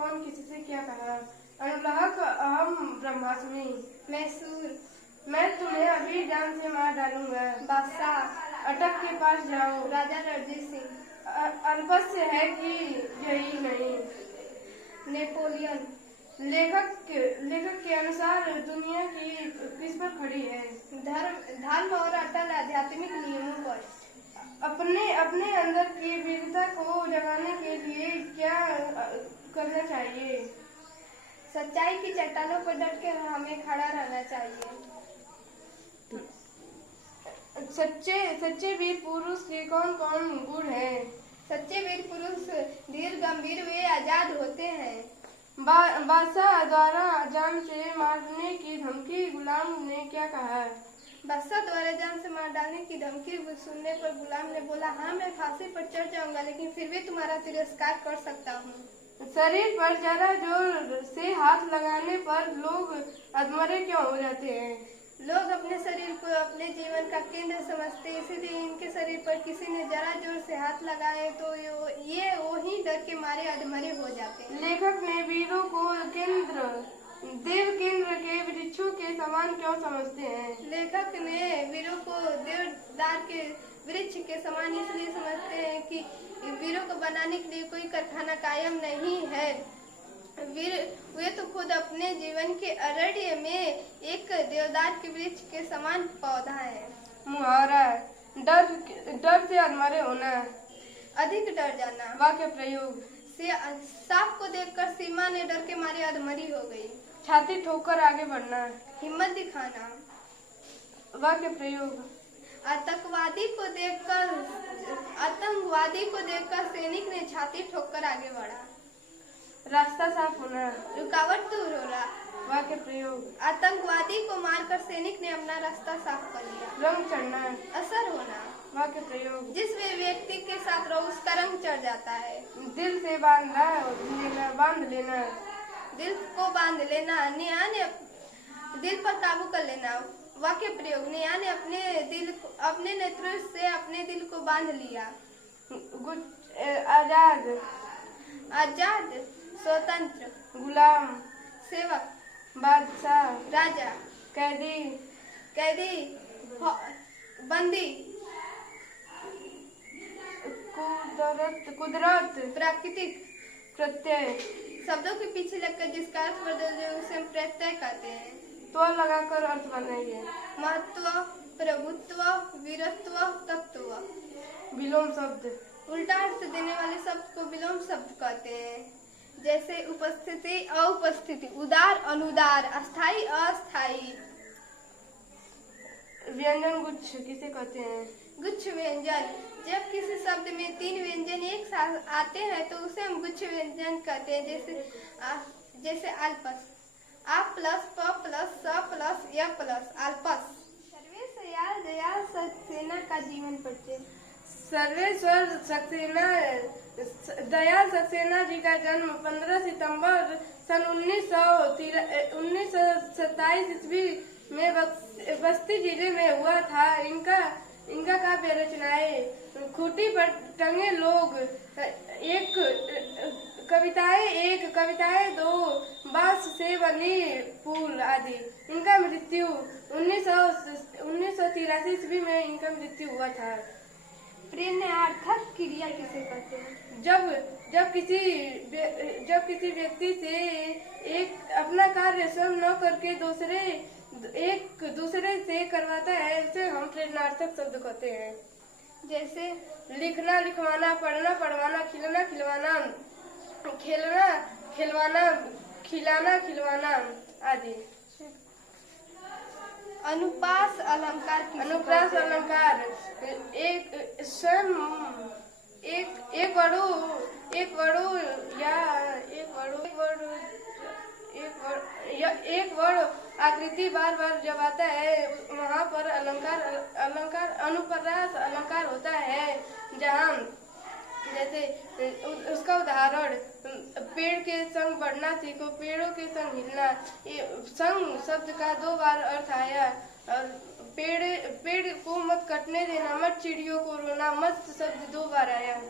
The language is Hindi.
कौन किसी से क्या कहा। अनुलाहक अहम ब्रह्मास्मि। मैं सूर। मैं तुम्हें अभी जान से मार डालूंगा। बादशाह। अटक के पास जाओ। राजा रणजीत सिंह। अल्पस्य है कि यही नहीं। नेपोलियन। लेखक के अनुसार दुनिया की किस पर खड़ी है। धर्म और अटल आध्यात्मिक नियमों पर। अपने अंदर की वीरता को जगाने के लिए क्या करना चाहिए। सच्चाई की चट्टानों पर डट कर हमें खड़ा रहना चाहिए। सच्चे वीर पुरुष के कौन कौन गुण हैं। सच्चे वीर पुरुष धीर गंभीर वे आजाद होते हैं। बादशाह द्वारा जान से मारने की धमकी गुलाम ने क्या कहा। बादशाह द्वारा जान से मार डालने की धमकी सुनने पर गुलाम ने बोला, हाँ मैं फांसी पर चढ़ जाऊंगा, लेकिन फिर भी तुम्हारा तिरस्कार कर सकता हूँ। शरीर पर जरा जोर से हाथ लगाने पर लोग अधमरे क्यों हो जाते हैं। लोग अपने शरीर को अपने जीवन का केंद्र समझते हैं, इसीलिए इनके शरीर पर किसी ने जरा जोर से हाथ लगाए तो ये वही डर के मारे अधमरे हो जाते हैं। लेखक ने वीरों को देव केंद्र के वृक्षों के समान क्यों समझते हैं। लेखक ने वीरों को देवदार के वृक्ष के समान इसलिए समझते हैं कि वीरों को बनाने के लिए कोई कारखाना कायम नहीं है। वे तो खुद अपने जीवन के अरण्य में एक देवदार के वृक्ष के समान पौधा है। मुहावरा, डर से अधमरे होना, अधिक डर जाना। वाक्य प्रयोग, सांप को देखकर सीमा ने डर के मारे अधमरी हो गई। छाती ठोकर आगे बढ़ना, हिम्मत दिखाना। वाक्य प्रयोग, आतंकवादी को देखकर सैनिक ने छाती ठोककर आगे बढ़ा। रास्ता साफ होना, रुकावट दूर होना। वाक्य प्रयोग, आतंकवादी को मारकर सैनिक ने अपना रास्ता साफ कर लिया। रंग चढ़ना, असर होना। वाक्य प्रयोग, जिस व्यक्ति के साथ रहो उसका रंग चढ़ जाता है। दिल से बांध लेना, दिल को बांध लेना। नेहा ने दिल पर काबू कर लेना। वाक्य प्रयोग, नेहा ने अपने नेत्र से अपने दिल को बांध लिया। आजाद, स्वतंत्र, गुलाम, सेवक, बादशाह, राजा, कैदी, बंदी, कुदरत, प्राकृतिक, प्रत्यय। शब्दों के पीछे लगकर जिसका अर्थ बदल दे उसे हम प्रत्यय कहते हैं। तो लगाकर अर्थ बनाइए। महत्व, प्रभुत्व, वीरत्व, तत्व। विलोम शब्द, उल्टा अर्थ देने वाले शब्द को विलोम शब्द कहते हैं। जैसे उपस्थिति, अनुपस्थिति, उदार, अनुदार, अस्थाई, अस्थाई। व्यंजन गुच्छ किसे कहते हैं। गुच्छ व्यंजन, जब किसी शब्द में 3 व्यंजन एक साथ आते हैं तो उसे हम गुच्छ व्यंजन कहते हैं। जैसे अल्पस, आ प्लस प प्लस स प्लस य प्लस अल्पस। सर्वेश्वर दयाल सक्सेना का जीवन परिचय। सर्वेश्वर दयाल सक्सेना जी का जन्म 15 सितंबर सन 1927 ईस्वी में बस्ती जिले में हुआ था। इनका काव्य रचनाएं खूंटी पर टंगे लोग, कविताएं 2, बांस से बनी पुल आदि। इनका मृत्यु 1983 ईस्वी में इनका मृत्यु हुआ था। प्रेरणार्थक क्रिया किसे कहते हैं। जब किसी व्यक्ति से एक अपना कार्य स्वयं न करके दूसरे से करवाता है उसे हम प्रेरणार्थक शब्द कहते हैं। जैसे लिखना, लिखवाना, पढ़ना, पढ़वाना, खिलाना, खिलवाना, खेलना, खिलवाना, खिलाना, खिलवाना आदि। अनुप्रास अलंकार। अनुप्रास अलंकार एक वर्ण आकृति बार बार जब आता है वहाँ पर अलंकार अनुप्रास अलंकार होता है। जहाँ जैसे उसका उदाहरण, पेड़ के संग बढ़ना सीखो, पेड़ों के संग हिलना। संग शब्द का 2 बार अर्थ आया। और पेड़ को मत कटने देना, मत चिड़ियों को रोना, मत शब्द 2 बार आया।